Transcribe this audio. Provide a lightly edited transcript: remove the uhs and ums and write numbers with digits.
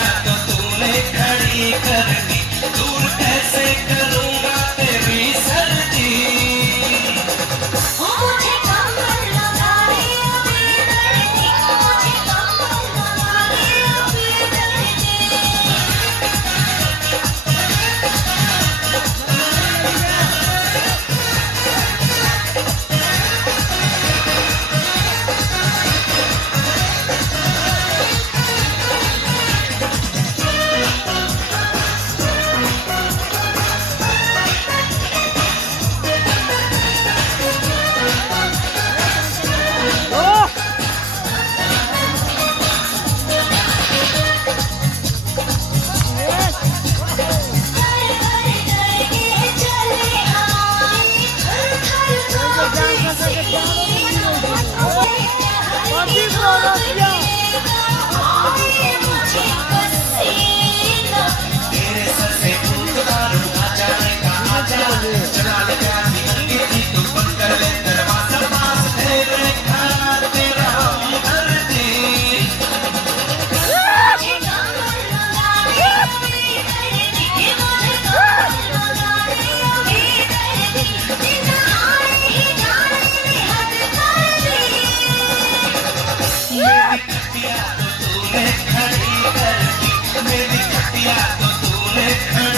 खटिया तो तूने खड़ी कर दी, दूर कैसे करूँगा तेरी सर्दी। मुझे कमर लगा दे अभी दर्दी, मुझे कमर लगा दे अभी दर्दी। तेरे सर से फूट मारूं, आजा रे कहाँ जा, चला ले प्यार की अंगीठी तू बंद कर ले दरवाजा, पास तेरे खाना तेरा हमदर्दी। मुझे कमर लगा दे अभी दर्दी, मुझे कमर लगा दे अभी दर्दी। दिन आए ही जाने में हद कर दी। मेरी खटिया तो तूने खड़ी कर दी, मेरी खटिया तो तूने खड़ी